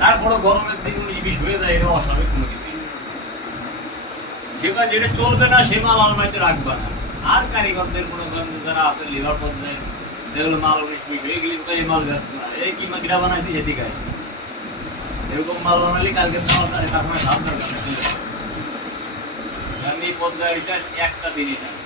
তারপরে গরমের দিন বিশ হয়ে যায় এটা অস্বাভাবিক কোনো কিছু যেটা যেটা চলবে না, সে মাল আলমারিতে রাখবে না আর কারিগরদের মনে করেন যারা আছে লিভার পর্যায়ে যেগুলো মাল উনিশ বিশ হয়ে গেলে এই মাল ব্যস্ত না এই কি মাগিরা বানাইছি আয়। এরকম মাল বানালে কালকে মাল তারে মানে ভাব দরকার। আমি পর্যায়ে একটা দিনই জানি